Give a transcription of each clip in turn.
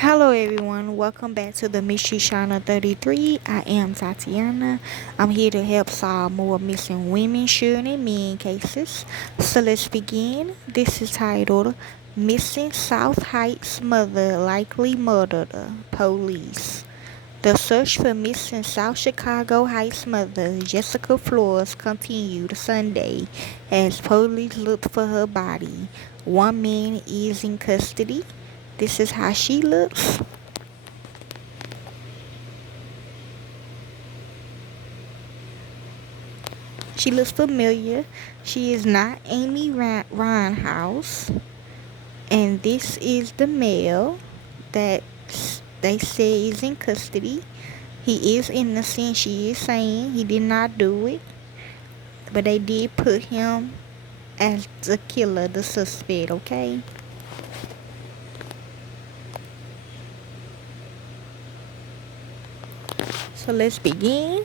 Hello everyone, welcome back to the Mystery Channel 33. I am Tatiana. I'm here to help solve more missing women, children, and men cases. So let's begin. This is titled Missing South Heights Mother Likely Murdered. Police. The search for missing South Chicago Heights mother Jessica Flores continued Sunday as police looked for her body. One man is in custody. This is how she looks. She looks familiar. She is not Amy Winehouse. And this is the male that they say is in custody. He is innocent. She is saying he did not do it. But they did put him as the killer, the suspect, okay? So let's begin.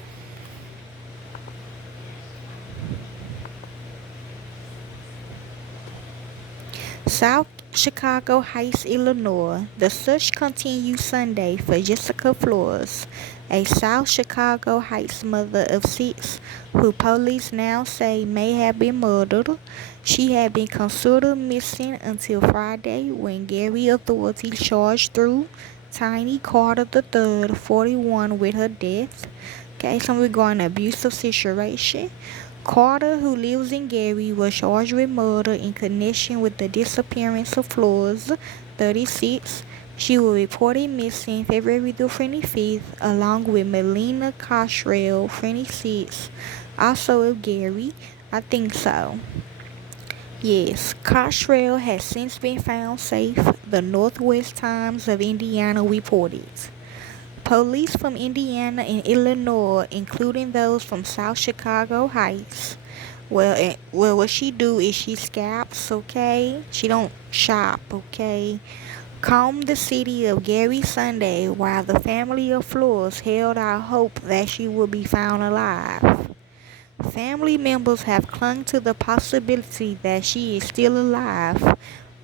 South Chicago Heights, Illinois. The search continued Sunday for Jessica Flores, a South Chicago Heights mother of 6 who police now say may have been murdered. She had been considered missing until Friday when Gary authorities charged through Tiny Carter III, 41, with her death. Okay, so regarding an abusive situation. Carter, who lives in Gary, was charged with murder in connection with the disappearance of Flores, 36. She was reported missing February the 25th, along with Melina Cottrell, 26, also of Gary. I think so. Yes, Cottrell has since been found safe, the Northwest Times of Indiana reported. Police from Indiana and Illinois, including those from South Chicago Heights. Well, what she do is she scalps, okay? She don't shop, okay? Combed the city of Gary Sunday while the family of Flores held out hope that she would be found alive. Family members have clung to the possibility that she is still alive,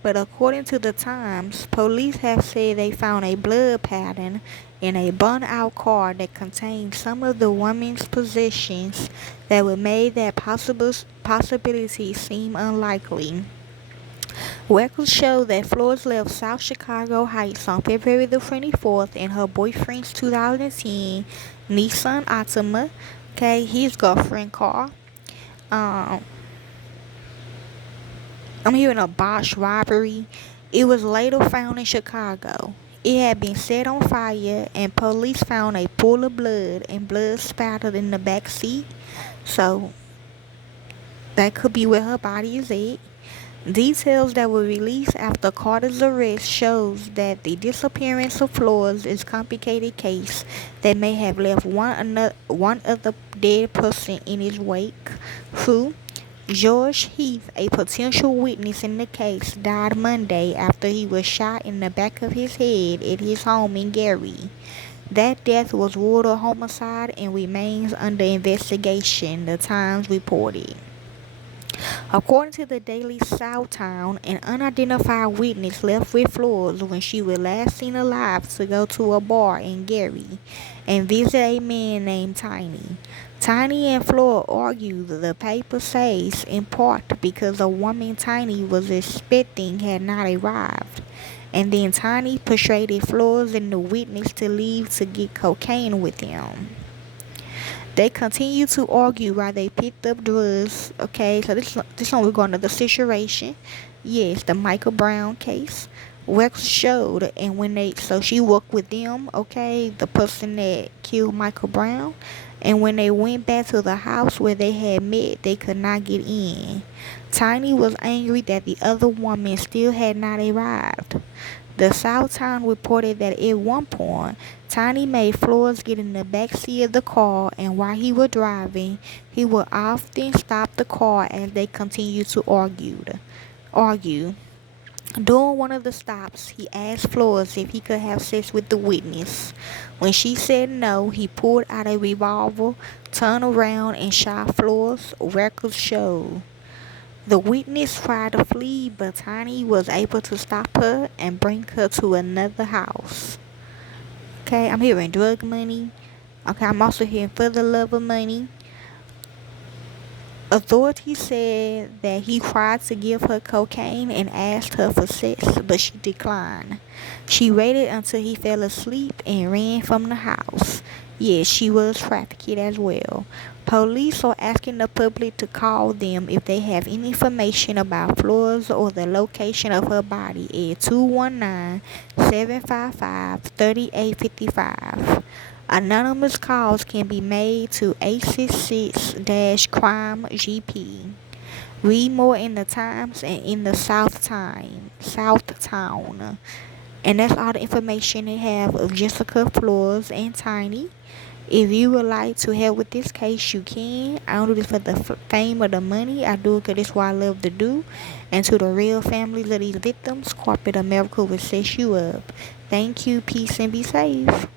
but according to the Times, police have said they found a blood pattern in a burnt-out car that contained some of the woman's possessions that would make that possibility seem unlikely. Records show that Flores left South Chicago Heights on February the 24th in her boyfriend's 2010 Nissan Altima, okay, his girlfriend car. I'm hearing a botched robbery. It was later found in Chicago. It had been set on fire, and police found a pool of blood and blood spattered in the back seat. So that could be where her body is at. Details that were released after Carter's arrest shows that the disappearance of Flores is a complicated case that may have left one other dead person in its wake. Who? George Heath, a potential witness in the case, died Monday after he was shot in the back of his head at his home in Gary. That death was ruled a homicide and remains under investigation, the Times reported. According to the Daily Southtown, an unidentified witness left with Flores when she was last seen alive to go to a bar in Gary and visit a man named Tiny. Tiny and Flores argued, the paper says, in part because a woman Tiny was expecting had not arrived. And then Tiny persuaded Flores and the witness to leave to get cocaine with him. They continue to argue while they picked up drugs. Okay, so this one we're going to the situation. Yes, the Michael Brown case. Records showed, and so she worked with them. Okay, the person that killed Michael Brown, and when they went back to the house where they had met, they could not get in. Tiny was angry that the other woman still had not arrived. The Southtown reported that at one point, Tiny made Flores get in the back seat of the car, and while he was driving, he would often stop the car as they continued to argue. During one of the stops, he asked Flores if he could have sex with the witness. When she said no, he pulled out a revolver, turned around, and shot Flores, records show. The witness tried to flee, but Tiny was able to stop her and bring her to another house. Okay, I'm hearing drug money. Okay, I'm also hearing for the love of money. Authorities said that he tried to give her cocaine and asked her for sex, but she declined. She waited until he fell asleep and ran from the house. Yes, she was trafficked as well. Police are asking the public to call them if they have any information about Flores or the location of her body at 219-755-3855. Anonymous calls can be made to 866-CRIME-GP. Read more in the Times and in the Southtown. And that's all the information they have of Jessica Flores and Tiny. If you would like to help with this case, you can. I don't do this for the fame or the money. I do it because it's what I love to do. And to the real families of these victims, corporate America will set you up. Thank you. Peace and be safe.